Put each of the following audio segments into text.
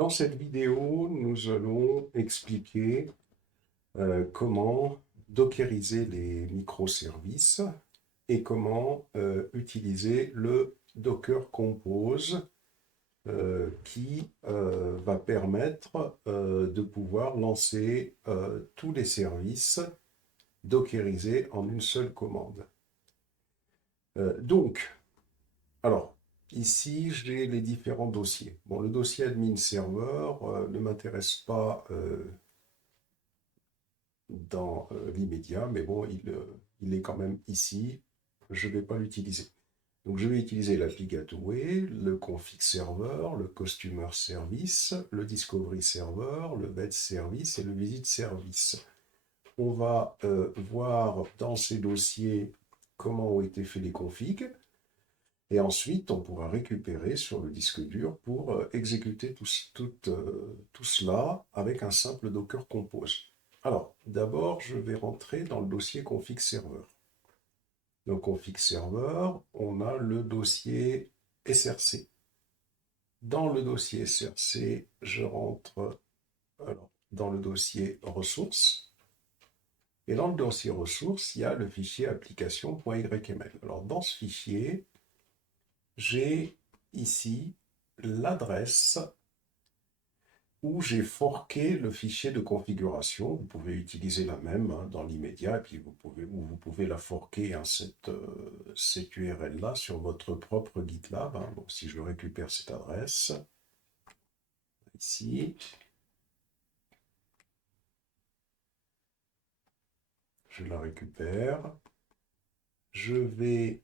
Dans cette vidéo, nous allons expliquer comment dockeriser les microservices et comment utiliser le Docker Compose qui va permettre de pouvoir lancer tous les services dockerisés en une seule commande. Donc, alors, ici, j'ai les différents dossiers. Bon, le dossier admin serveur ne m'intéresse pas dans l'immédiat, mais bon, il est quand même ici. Je ne vais pas l'utiliser. Donc, je vais utiliser l'API Gateway, le config server, le customer service, le discovery server, le vet service et le visit service. On va voir dans ces dossiers comment ont été faits les configs. Et ensuite, on pourra récupérer sur le disque dur pour exécuter tout cela avec un simple Docker Compose. Alors, d'abord, je vais rentrer dans le dossier config server. Donc, config server, on a le dossier SRC. Dans le dossier SRC, je rentre dans le dossier ressources. Et dans le dossier ressources, il y a le fichier application.yml. Alors, dans ce fichier, j'ai ici l'adresse où j'ai forqué le fichier de configuration. Vous pouvez utiliser la même dans l'immédiat, et puis vous pouvez la forquer, cette URL-là sur votre propre GitLab. Donc, si je récupère cette adresse, ici, je la récupère. Je vais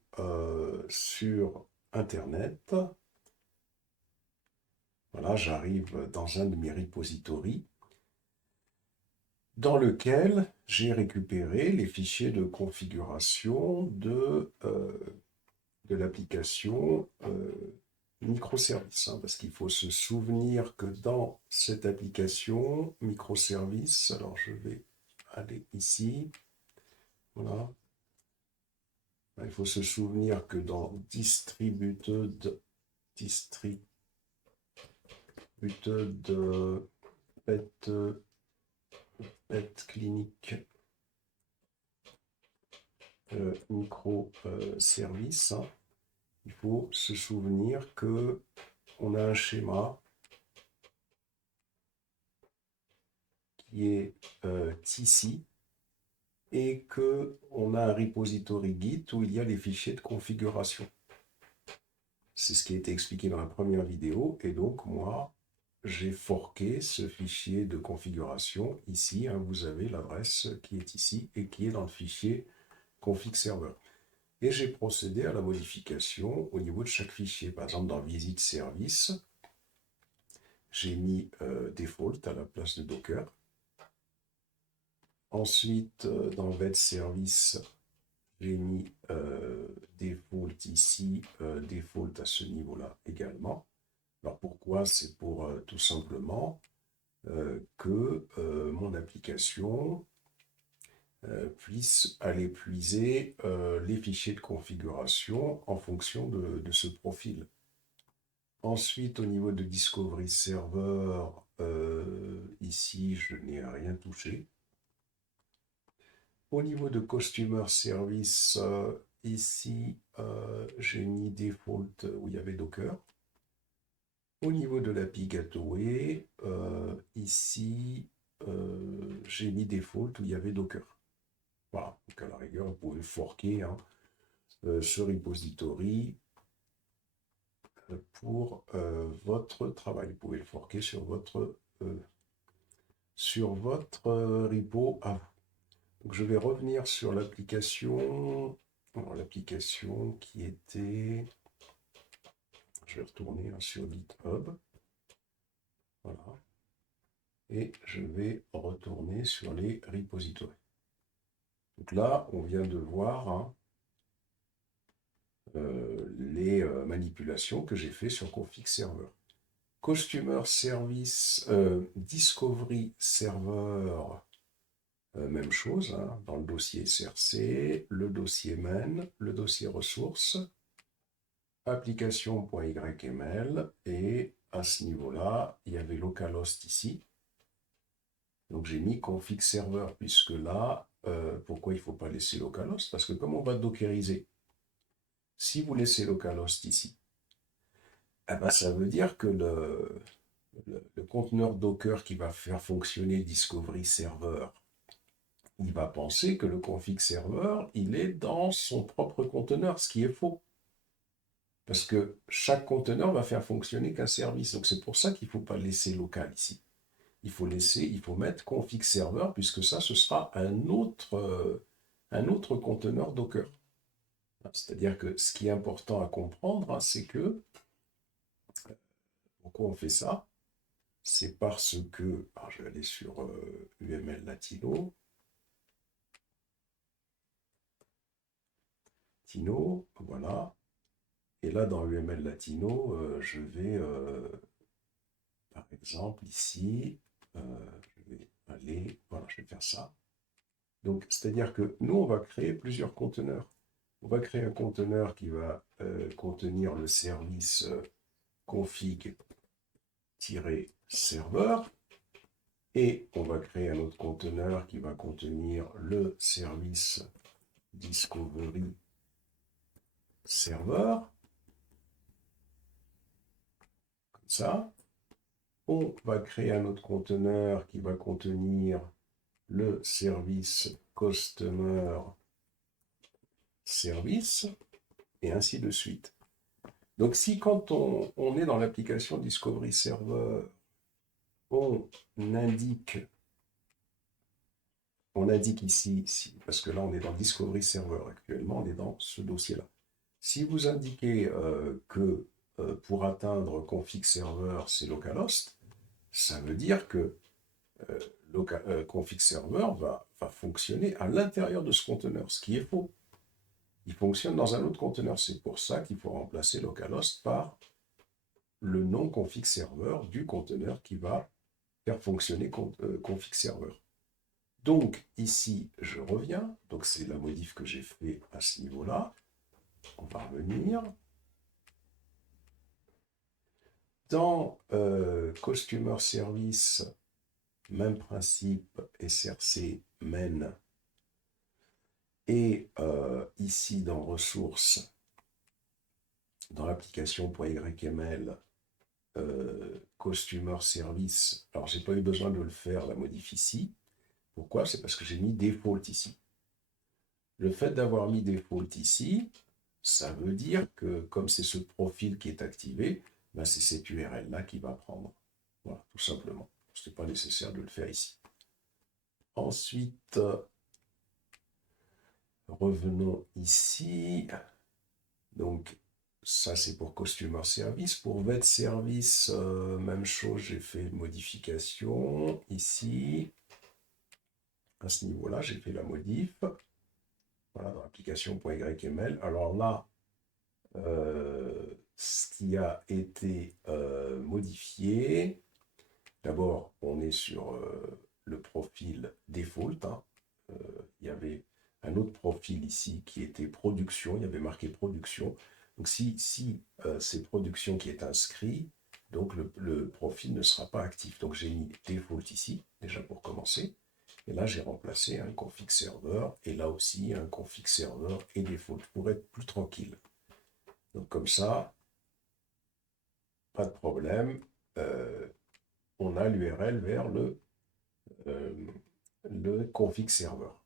sur Internet. Voilà, j'arrive dans un de mes repositories dans lequel j'ai récupéré les fichiers de configuration de l'application microservice. Parce qu'il faut se souvenir que dans cette application microservice, alors je vais aller ici, voilà, il faut se souvenir que dans distributed pet clinique microservice, il faut se souvenir que on a un schéma qui est ici et qu'on a un repository Git où il y a les fichiers de configuration. C'est ce qui a été expliqué dans la première vidéo. Et donc, moi, j'ai forqué ce fichier de configuration ici. Vous avez l'adresse qui est ici et qui est dans le fichier config server. Et j'ai procédé à la modification au niveau de chaque fichier. Par exemple, dans visit service, j'ai mis default à la place de Docker. Ensuite, dans vet service, j'ai mis default ici, default à ce niveau-là également. Alors pourquoi? C'est pour tout simplement que mon application puisse aller puiser les fichiers de configuration en fonction de ce profil. Ensuite, au niveau de Discovery Server, ici, je n'ai rien touché. Au niveau de Customer Service, ici, j'ai mis Default où il y avait Docker. Au niveau de l'API Gateway, ici, j'ai mis Default où il y avait Docker. Voilà, donc à la rigueur, vous pouvez forquer ce repository pour votre travail. Vous pouvez le forquer sur votre repo à vous. Donc je vais revenir sur l'application. L'application qui était... Je vais retourner sur GitHub. Voilà. Et je vais retourner sur les repositories. Donc là, on vient de voir les manipulations que j'ai fait sur config server. Customer Service, Discovery Server, même chose, dans le dossier SRC, le dossier main, le dossier ressources, application.yml et à ce niveau-là, il y avait localhost ici. Donc j'ai mis config serveur, puisque là, pourquoi il ne faut pas laisser localhost? Parce que comme on va dockeriser, si vous laissez localhost ici, eh ben, ça veut dire que le conteneur Docker qui va faire fonctionner Discovery Server, il va penser que le config serveur, il est dans son propre conteneur, ce qui est faux. Parce que chaque conteneur va faire fonctionner qu'un service. Donc c'est pour ça qu'il ne faut pas laisser local ici. Il faut mettre config serveur, puisque ça, ce sera un autre conteneur Docker. C'est-à-dire que ce qui est important à comprendre, hein, c'est que, pourquoi on fait ça? C'est parce que, alors je vais aller sur UML Latino, voilà. Et là, dans UML Latino, je vais, par exemple, ici, je vais aller, voilà, je vais faire ça. Donc, c'est-à-dire que nous, on va créer plusieurs conteneurs. On va créer un conteneur qui va contenir le service config-serveur, et on va créer un autre conteneur qui va contenir le service discovery server, comme ça. On va créer un autre conteneur qui va contenir le service customer service, et ainsi de suite. Donc si quand on est dans l'application Discovery Server, on indique ici, parce que là on est dans Discovery Server actuellement, on est dans ce dossier-là. Si vous indiquez que pour atteindre config server, c'est localhost, ça veut dire que config server va fonctionner à l'intérieur de ce conteneur, ce qui est faux. Il fonctionne dans un autre conteneur. C'est pour ça qu'il faut remplacer localhost par le nom config server du conteneur qui va faire fonctionner config server. Donc ici, je reviens. Donc c'est la modif que j'ai fait à ce niveau-là. On va revenir. Dans Customer Service, même principe, src main. Et ici, dans Ressources, dans l'application.yml, Customer Service. Alors, j'ai pas eu besoin de le faire, la modif ici. Pourquoi? C'est parce que j'ai mis default ici. Le fait d'avoir mis default ici, ça veut dire que comme c'est ce profil qui est activé, ben c'est cette URL-là qui va prendre. Voilà, tout simplement. Ce n'est pas nécessaire de le faire ici. Ensuite, revenons ici. Donc, ça, c'est pour Customer Service. Pour Vet Service, même chose, j'ai fait une modification ici. À ce niveau-là, j'ai fait la modif. Voilà, dans l'application.yml. Alors là, ce qui a été modifié, d'abord, on est sur le profil default. Hein. Il y avait un autre profil ici qui était production. Il y avait marqué production. Donc, si c'est production qui est inscrit, donc le profil ne sera pas actif. Donc, j'ai mis default ici, déjà pour commencer. Et là, j'ai remplacé un config serveur et là aussi un config serveur et default pour être plus tranquille. Donc, comme ça, pas de problème. On a l'URL vers le config serveur.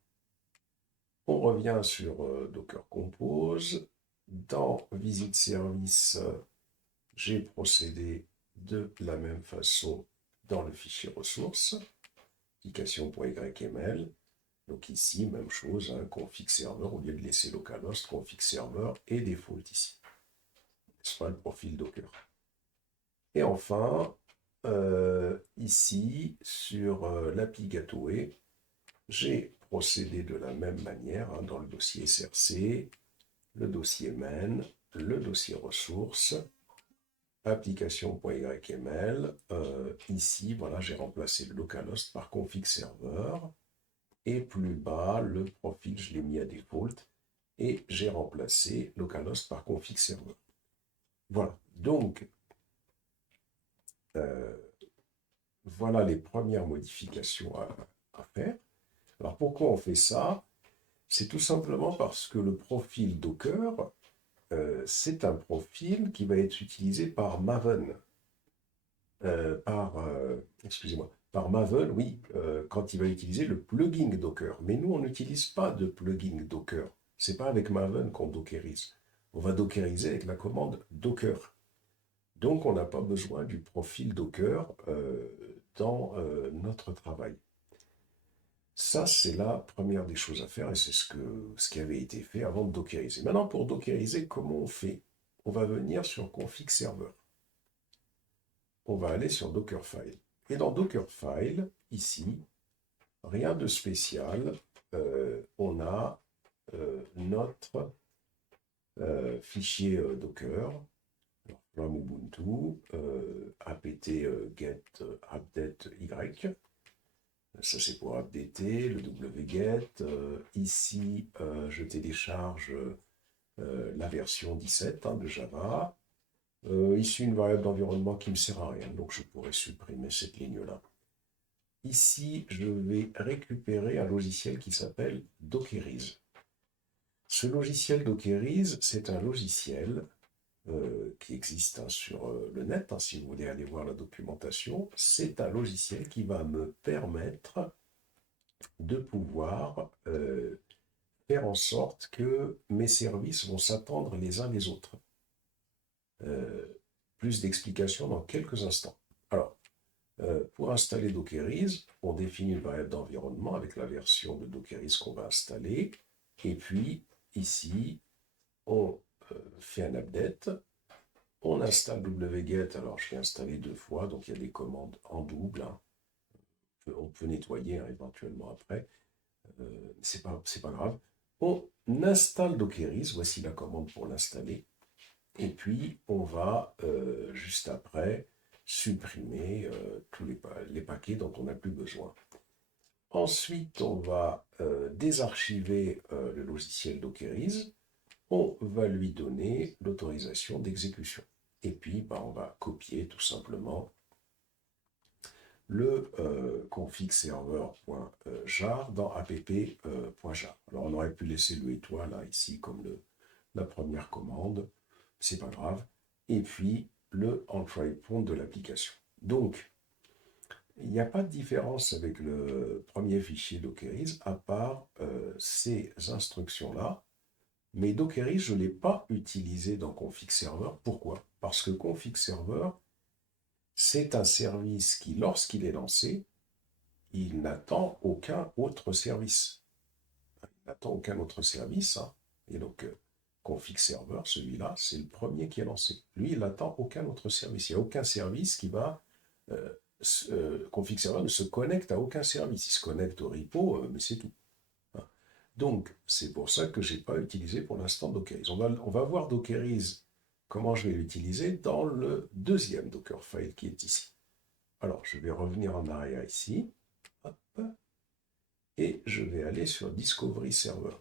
On revient sur Docker Compose. Dans Visit Service, j'ai procédé de la même façon dans le fichier ressources, application.yml. Donc ici, même chose, hein, config serveur, au lieu de laisser localhost, config serveur et default ici. Ce sera le profil Docker. Et enfin, ici, sur l'API Gateway, j'ai procédé de la même manière hein, dans le dossier src, le dossier main, le dossier ressources, application.yml. Ici, voilà, j'ai remplacé le localhost par config serveur. Et plus bas, le profil, je l'ai mis à default. Et j'ai remplacé localhost par config serveur. Voilà. Donc, voilà les premières modifications à faire. Alors pourquoi on fait ça? C'est tout simplement parce que le profil Docker, c'est un profil qui va être utilisé par Maven. Excusez-moi, par Maven, oui, quand il va utiliser le plugin Docker. Mais nous, on n'utilise pas de plugin Docker. C'est pas avec Maven qu'on dockerise. On va dockeriser avec la commande Docker. Donc, on n'a pas besoin du profil Docker dans notre travail. Ça, c'est la première des choses à faire et c'est ce qui avait été fait avant de dockeriser. Maintenant, pour dockeriser, comment on fait? On va venir sur config server. On va aller sur Dockerfile. Et dans Dockerfile, ici, rien de spécial. On a notre fichier Docker, from Ubuntu, apt get update y. Ça, c'est pour updater, le wget. Ici, je télécharge la version 17 de Java. Ici, une variable d'environnement qui ne me sert à rien, donc je pourrais supprimer cette ligne-là. Ici, je vais récupérer un logiciel qui s'appelle Dockerize. Ce logiciel Dockerize, c'est un logiciel qui existe sur le net, si vous voulez aller voir la documentation. C'est un logiciel qui va me permettre de pouvoir faire en sorte que mes services vont s'attendre les uns les autres. Plus d'explications dans quelques instants. Alors, pour installer Dockerize, on définit une variable d'environnement avec la version de Dockerize qu'on va installer. Et puis, ici, on fait un update. On installe wget. Alors, je l'ai installé 2 fois, donc il y a des commandes en double. On peut nettoyer éventuellement après. C'est pas grave. On installe Dockerize. Voici la commande pour l'installer. Et puis, on va, juste après, supprimer tous les paquets dont on n'a plus besoin. Ensuite, on va désarchiver le logiciel Dockerize. On va lui donner l'autorisation d'exécution. Et puis, on va copier tout simplement le config server.jar dans app.jar. Alors, on aurait pu laisser le étoile là, ici comme la première commande. C'est pas grave. Et puis, le entry point de l'application. Donc, il n'y a pas de différence avec le premier fichier Dockerize, à part ces instructions-là. Mais Dockerize, je ne l'ai pas utilisé dans config server. Pourquoi? Parce que config server, c'est un service qui, lorsqu'il est lancé, il n'attend aucun autre service. Il n'attend aucun autre service. Et donc, config server, celui-là, c'est le premier qui est lancé. Lui, il n'attend aucun autre service. Il n'y a aucun service qui va... config server ne se connecte à aucun service. Il se connecte au repo, mais c'est tout. Donc, c'est pour ça que je n'ai pas utilisé pour l'instant Dockerize. On va voir Dockerize, comment je vais l'utiliser dans le deuxième Dockerfile qui est ici. Alors, je vais revenir en arrière ici. Hop, et je vais aller sur Discovery Server.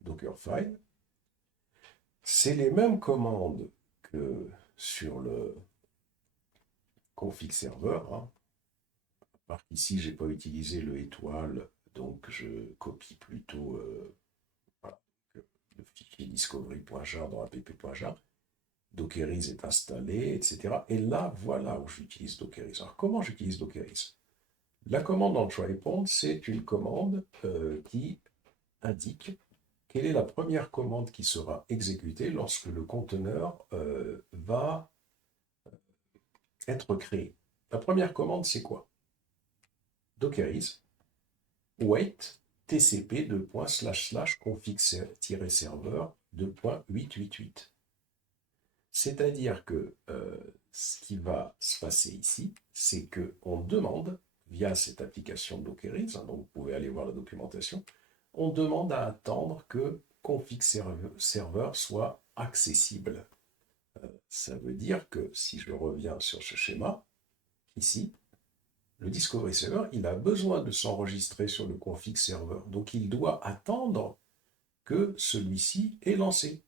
Dockerfile. C'est les mêmes commandes que sur le config server. Alors qu'ici, je n'ai pas utilisé le étoile, donc je copie plutôt voilà, le fichier discovery.jar dans app.jar. Dockerize est installé, etc. Et là, voilà où j'utilise Dockerize. Alors, comment j'utilise Dockerize? La commande entry point, c'est une commande qui indique quelle est la première commande qui sera exécutée lorsque le conteneur va être créé. La première commande, c'est quoi? Dockerize, wait, tcp config-server 2.888. C'est-à-dire que ce qui va se passer ici, c'est qu'on demande, via cette application Dockerize, donc vous pouvez aller voir la documentation, on demande à attendre que config server soit accessible. Ça veut dire que si je reviens sur ce schéma, ici, le Discovery Server, il a besoin de s'enregistrer sur le config server. Donc il doit attendre que celui-ci est lancé.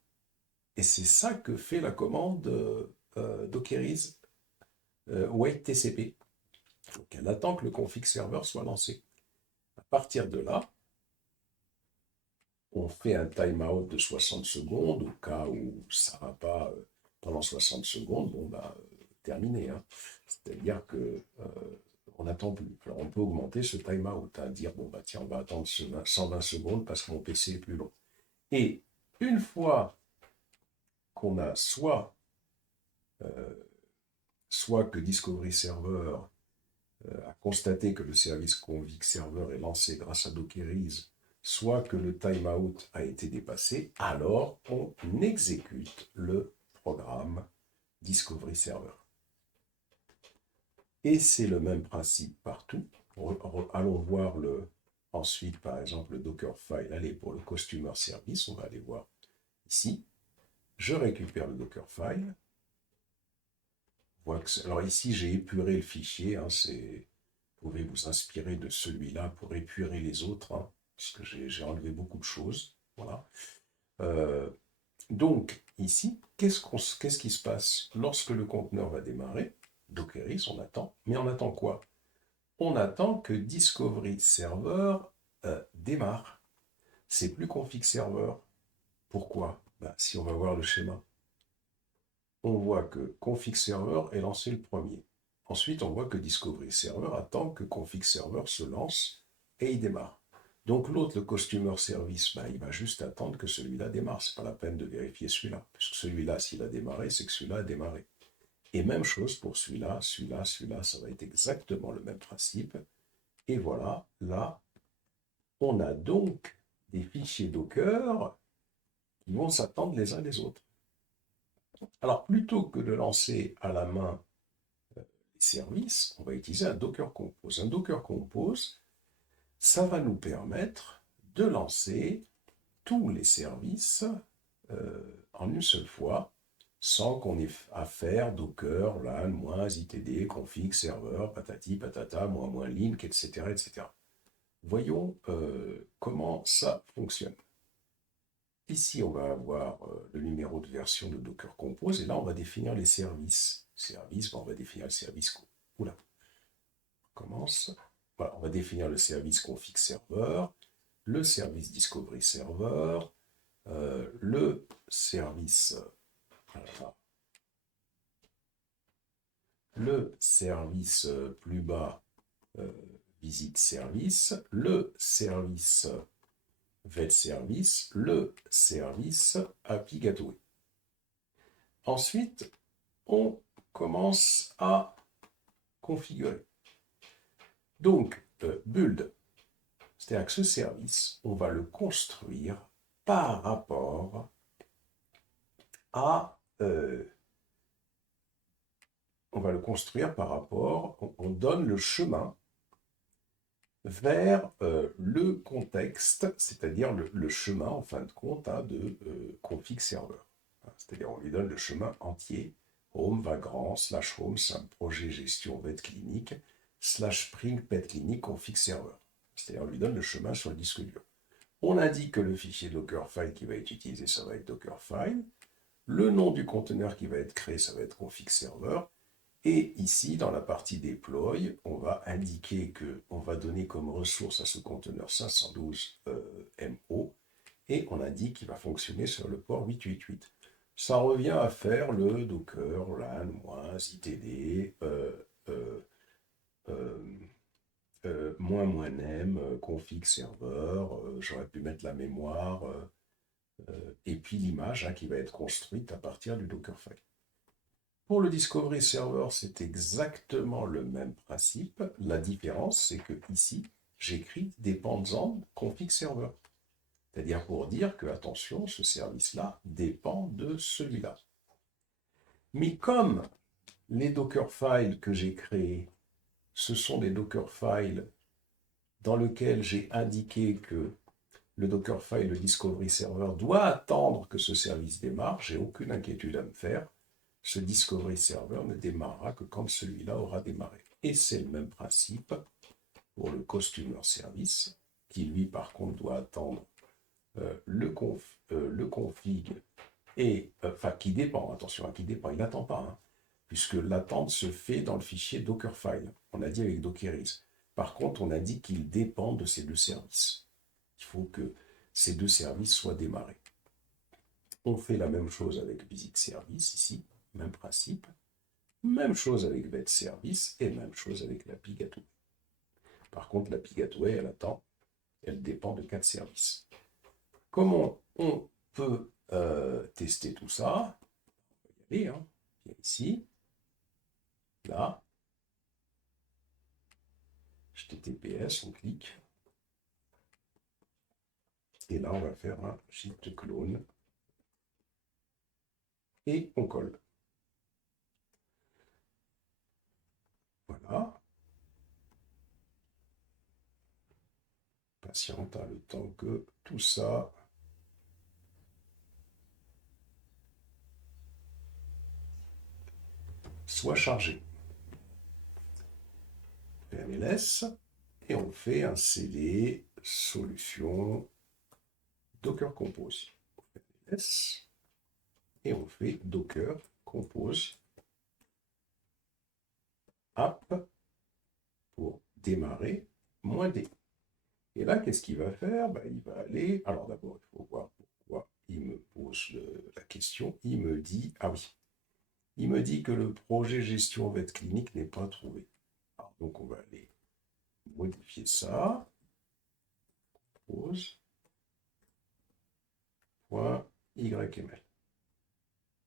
Et c'est ça que fait la commande Dockerize wait TCP. Donc elle attend que le config serveur soit lancé. À partir de là, on fait un timeout de 60 secondes, au cas où ça ne va pas pendant 60 secondes, bon bah terminé. Hein. C'est-à-dire que on n'attend plus. Alors on peut augmenter ce timeout, hein, dire bon bah tiens, on va attendre 120 secondes parce que mon PC est plus long. Et une fois qu'on a soit que Discovery Server a constaté que le service config server est lancé grâce à Dockerise, soit que le timeout a été dépassé, alors on exécute le programme Discovery Server. Et c'est le même principe partout. Allons voir ensuite, par exemple, le Dockerfile. Allez, pour le Customer Service, on va aller voir ici. Je récupère le Dockerfile. Alors ici, j'ai épuré le fichier. Hein, vous pouvez vous inspirer de celui-là pour épurer les autres, hein, parce que j'ai enlevé beaucoup de choses. Voilà. Donc, ici, qu'est-ce qui se passe lorsque le conteneur va démarrer? Dockeris, on attend. Mais on attend quoi? On attend que Discovery Server démarre. C'est plus config server. Pourquoi? Si on va voir le schéma, on voit que config server est lancé le premier. Ensuite, on voit que Discovery Server attend que config server se lance et il démarre. Donc l'autre, le Customer Service, il va juste attendre que celui-là démarre. Ce n'est pas la peine de vérifier celui-là, puisque celui-là, s'il a démarré, c'est que celui-là a démarré. Et même chose pour celui-là, celui-là, celui-là, ça va être exactement le même principe. Et voilà, là, on a donc des fichiers Docker qui vont s'attendre les uns les autres. Alors, plutôt que de lancer à la main les services, on va utiliser un Docker Compose. Un Docker Compose, ça va nous permettre de lancer tous les services en une seule fois, sans qu'on ait à faire Docker, LAN, -itd, config, serveur, patati, patata, -, link, etc., etc. Voyons comment ça fonctionne. Ici, on va avoir le numéro de version de Docker Compose, et là, on va définir les services. On va définir le service. Oula, on commence. Voilà, on va définir le service config serveur, le service discovery server, le service. Le service plus bas, visite service, le service vet service, le service API Gateway. Ensuite, on commence à configurer. Donc, build, c'est-à-dire que ce service, on va le construire par rapport à... on donne le chemin vers le contexte, c'est-à-dire le chemin, en fin de compte, de config server. C'est-à-dire, on lui donne le chemin entier, home, vagrant, /home, simple projet gestion vet clinique, /spring pet clinique config server. C'est-à-dire, on lui donne le chemin sur le disque dur. On indique que le fichier Dockerfile qui va être utilisé, ça va être Dockerfile. Le nom du conteneur qui va être créé, ça va être config server. Et ici, dans la partie deploy, on va indiquer qu'on va donner comme ressource à ce conteneur 512 MO, et on indique qu'il va fonctionner sur le port 888. Ça revient à faire le docker, LAN, -itd, -m, config serveur, j'aurais pu mettre la mémoire, et puis l'image qui va être construite à partir du Dockerfile. Pour le Discovery Server, c'est exactement le même principe. La différence, c'est que ici, j'écris dépendant config server. C'est-à-dire pour dire que, attention, ce service-là dépend de celui-là. Mais comme les Dockerfiles que j'ai créés, ce sont des Dockerfiles dans lesquels j'ai indiqué que le Dockerfile, le Discovery Server, doit attendre que ce service démarre, j'ai aucune inquiétude à me faire. Ce Discovery Server ne démarrera que quand celui-là aura démarré. Et c'est le même principe pour le Customer Service, qui lui, par contre, doit attendre le config, et, qui dépend, attention, qui dépend, il n'attend pas, puisque l'attente se fait dans le fichier Dockerfile. On a dit avec Dockerise. Par contre, on a dit qu'il dépend de ces deux services. Il faut que ces deux services soient démarrés. On fait la même chose avec Visit Service ici, même principe. Même chose avec Vet Service et même chose avec l'API Gateway. Par contre, l'API Gateway, elle attend, elle dépend de 4 services. Comment on peut tester tout ça? On va y aller, hein. Viens ici, là, HTTPS, on clique. Et là, on va faire un git clone. Et on colle. Voilà. Patiente, hein, le temps que tout ça soit chargé. MLS, et on fait un CD solution Docker Compose. MLS, et on fait Docker Compose app pour démarrer -D. Et là, qu'est-ce qu'il va faire? Il va aller. Alors d'abord, il faut voir pourquoi il me pose la question. Il me dit, ah oui, il me dit que le projet gestion vet clinique n'est pas trouvé. Alors, donc on va aller modifier ça. Pose. .yml.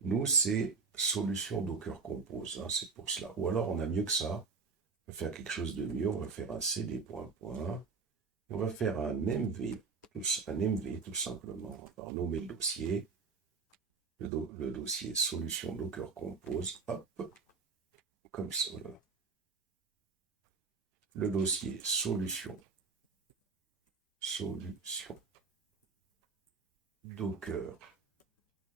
Nous, c'est solution Docker Compose, hein, c'est pour cela. Ou alors, on a mieux que ça. On va faire quelque chose de mieux. On va faire un cd. On va faire un MV, tout simplement. On va nommer le dossier. Le dossier solution Docker Compose. Hop, comme ça. Voilà. Le dossier solution Docker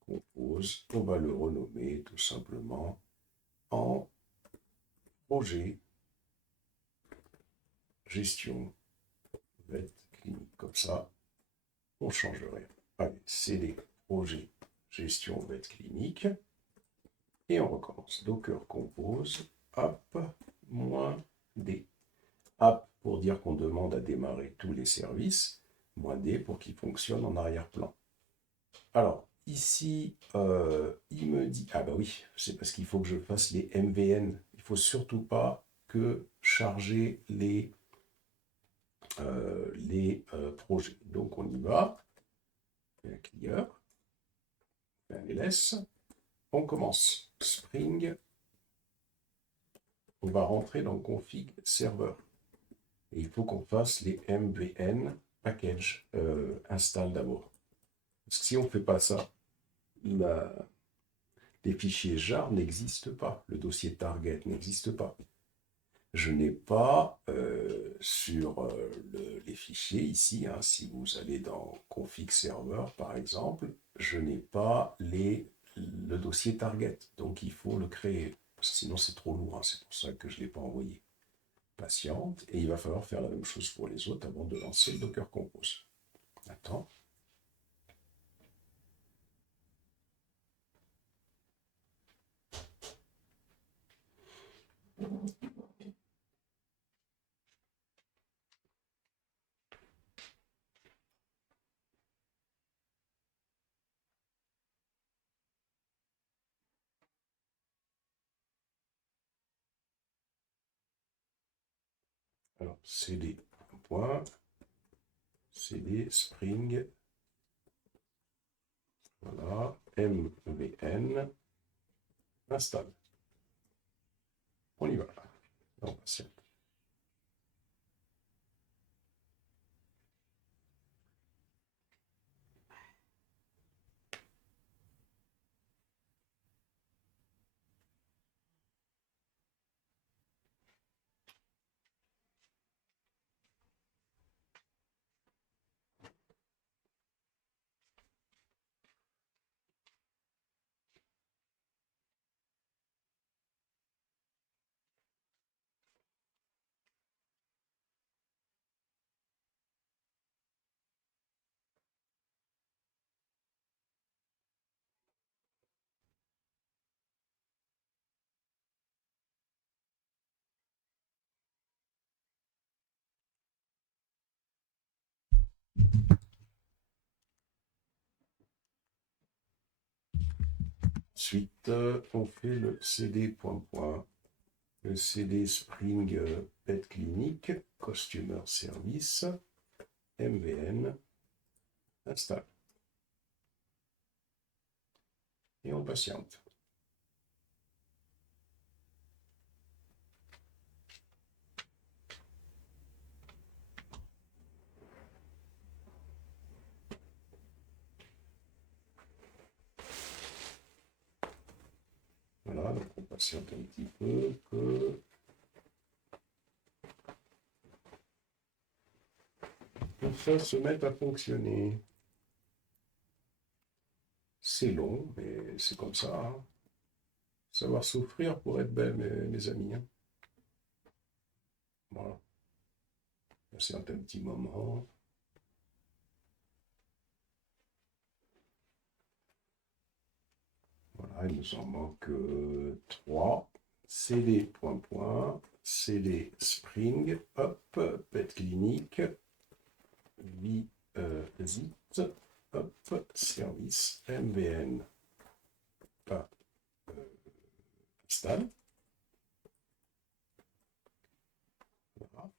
Compose. On va le renommer tout simplement en projet gestion vet clinique. Comme ça, on ne change rien. Allez, c'est les projets gestion vet clinique. Et on recommence. Docker Compose, app, -D. App pour dire qu'on demande à démarrer tous les services, -D pour qu'ils fonctionnent en arrière-plan. Alors, ici, il me dit, ah bah oui, c'est parce qu'il faut que je fasse les MVN. Il ne faut surtout pas que charger les projets. Donc on y va, un clear, un ls, on commence Spring, on va rentrer dans config serveur. Et il faut qu'on fasse les MVN package install d'abord. Parce que si on ne fait pas ça, les fichiers jar n'existent pas, le dossier target n'existe pas. Je n'ai pas sur les fichiers ici, hein, si vous allez dans config server par exemple, je n'ai pas le dossier target, donc il faut le créer, sinon c'est trop lourd, hein, c'est pour ça que je ne l'ai pas envoyé. Patiente, et il va falloir faire la même chose pour les autres avant de lancer le Docker Compose. Attends. Alors, cd, cd spring, voilà, mvn, install. On y va. On patiente. Ensuite, on fait le cd ... Le cd Spring Pet Clinic, Customer Service, MVN, installe. Et on patiente. Voilà, donc on patiente un petit peu que ça se mette à fonctionner. C'est long, mais c'est comme ça. Hein. Savoir souffrir pour être belle, mes amis. Hein. Voilà. Patiente un petit moment. Voilà, il nous en manque 3. CD, CD Spring, hop, Pet Clinic, Zit, hop, service, MVN, pas installe. Voilà.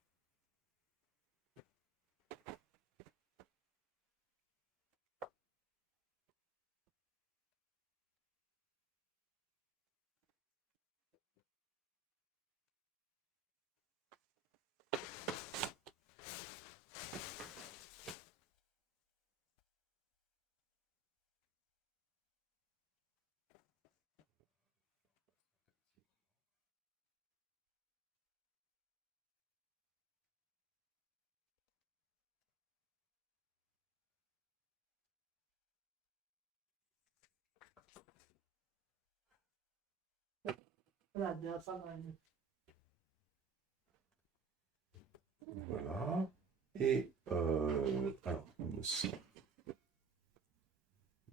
Voilà. Et alors, il me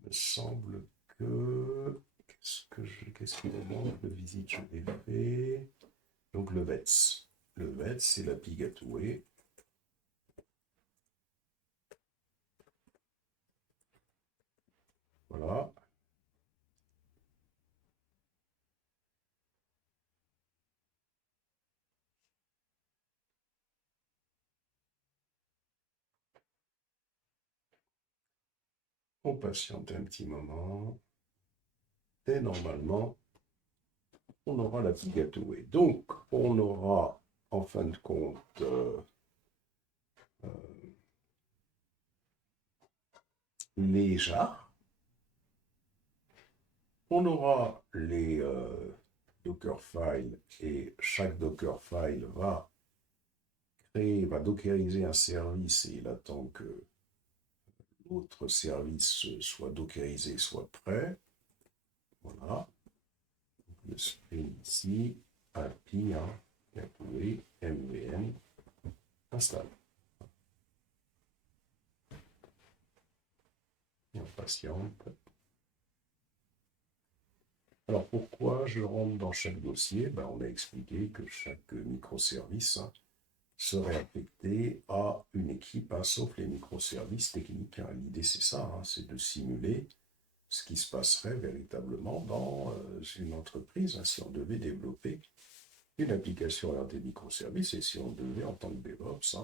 semble que qu'est-ce qu'il me manque de visite, je l'ai fait. Donc le VETS. Le VETS, c'est l'appli Gateway. Voilà. On patiente un petit moment. Et normalement, on aura l'appli Gateway. Donc, on aura, en fin de compte, les jars. On aura les Dockerfiles et chaque Dockerfile va dockeriser un service et il attend que l'autre service soit dockerisé, soit prêt. Voilà. Le string ici, API, Gateway, MVN, installe. Et on patiente. Alors pourquoi je rentre dans chaque dossier? On a expliqué que chaque microservice serait affecté à une équipe, sauf les microservices techniques. L'idée c'est ça, c'est de simuler ce qui se passerait véritablement dans une entreprise si on devait développer une application orientée microservices et si on devait, en tant que DevOps,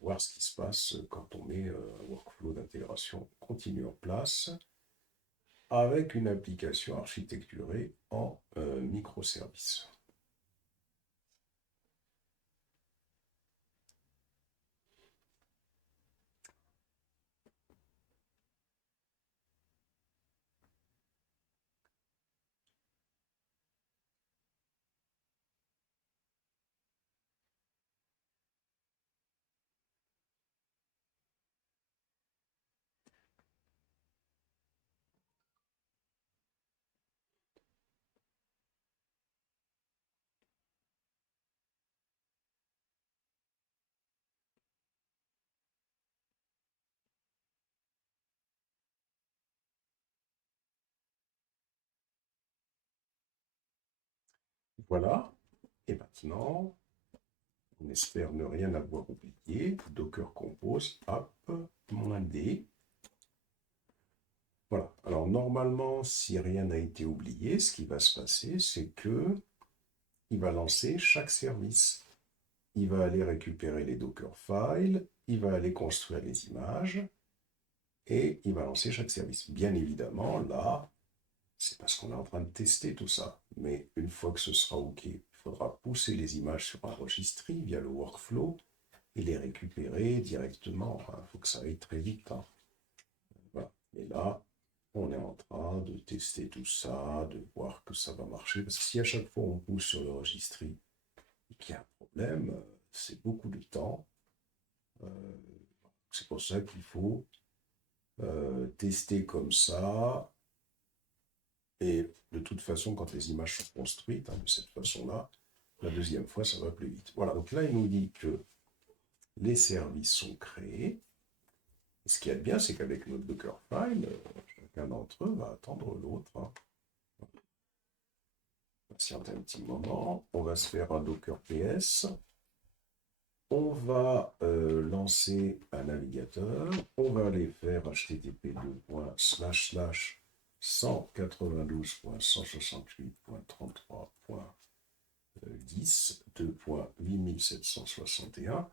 voir ce qui se passe quand on met un workflow d'intégration continue en place avec une application architecturée en microservices. Voilà, et maintenant, on espère ne rien avoir oublié. Docker Compose, app, -d. Voilà. Alors normalement, si rien n'a été oublié, ce qui va se passer, c'est que il va lancer chaque service. Il va aller récupérer les Docker files, il va aller construire les images et il va lancer chaque service. Bien évidemment, là, c'est parce qu'on est en train de tester tout ça. Mais une fois que ce sera OK, il faudra pousser les images sur un registry via le workflow et les récupérer directement. Il faut que ça aille très vite, hein. Voilà. Et là, on est en train de tester tout ça, de voir que ça va marcher. Parce que si à chaque fois on pousse sur le registry et qu'il y a un problème, c'est beaucoup de temps. Euh, c'est pour ça qu'il faut tester comme ça. Et de toute façon, quand les images sont construites, hein, de cette façon-là, la deuxième fois, ça va plus vite. Voilà, donc là, il nous dit que les services sont créés. Et ce qui est bien, c'est qu'avec notre Dockerfile, chacun d'entre eux va attendre l'autre, hein. Patienter un petit moment. On va se faire un Docker PS. On va lancer un navigateur. On va aller faire http://192.168.33.10.8761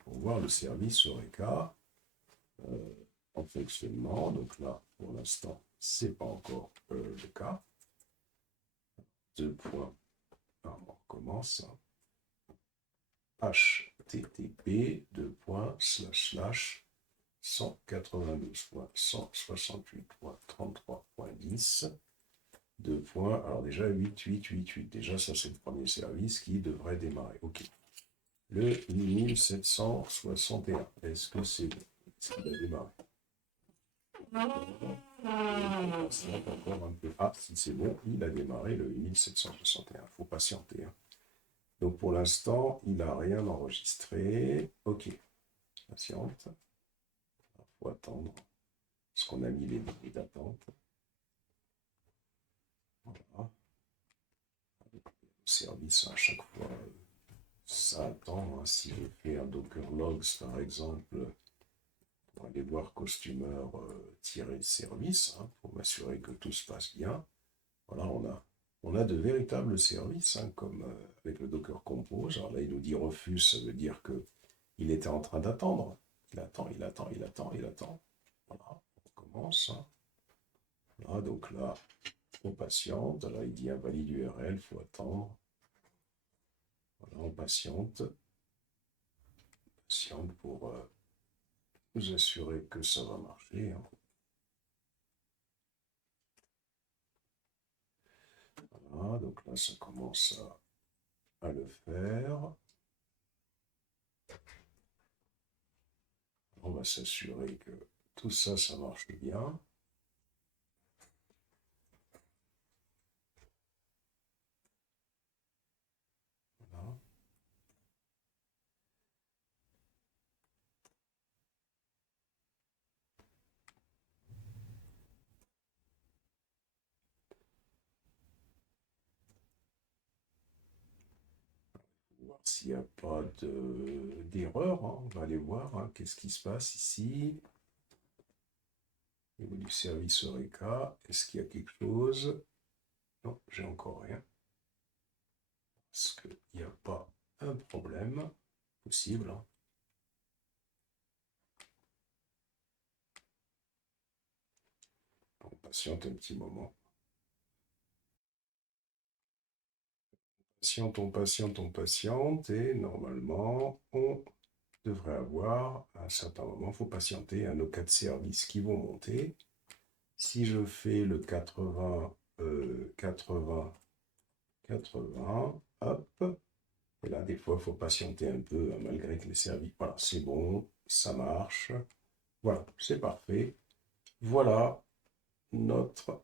pour voir le service Eureka en fonctionnement. Donc là, pour l'instant, ce n'est pas encore le cas. On recommence. http://192.168.33.10. Alors déjà 8888. Déjà, ça c'est le premier service qui devrait démarrer. OK. Le 8761. Est-ce que c'est bon? Est-ce qu'il a démarré? Encore un peu. Ah, si c'est bon, il a démarré le 8761. Il faut patienter, hein. Donc pour l'instant, il n'a rien enregistré. OK. Patiente. Il faut attendre. Parce qu'on a mis les données d'attente. Voilà. Le service, à chaque fois, ça attend, hein. Si je fais un Docker logs, par exemple, pour aller voir customer-service, hein, pour m'assurer que tout se passe bien. Voilà, on a de véritables services, hein, comme avec le Docker Compose. Alors là, il nous dit refuse, ça veut dire qu'il était en train d'attendre. Il attend. Voilà, on commence, hein. Voilà, donc là, on patiente. Là, il dit invalide URL, il faut attendre. Voilà, on patiente. Patiente pour nous assurer que ça va marcher, hein. Voilà, donc là, ça commence à le faire. On va s'assurer que tout ça, ça marche bien. Voilà. Voir s'il n'y a pas d'erreur, hein. On va aller voir, hein, qu'est-ce qui se passe ici. Au niveau du service Eureka, est-ce qu'il y a quelque chose? Non, j'ai encore rien. Est-ce qu'il n'y a pas un problème possible, hein? On patiente un petit moment. On patiente, et normalement, on devrait avoir, à un certain moment, il faut patienter, nos 4 services qui vont monter. Si je fais le 80, 80, 80, hop, et là, des fois, il faut patienter un peu, hein, malgré que les services... Voilà, c'est bon, ça marche. Voilà, c'est parfait. Voilà notre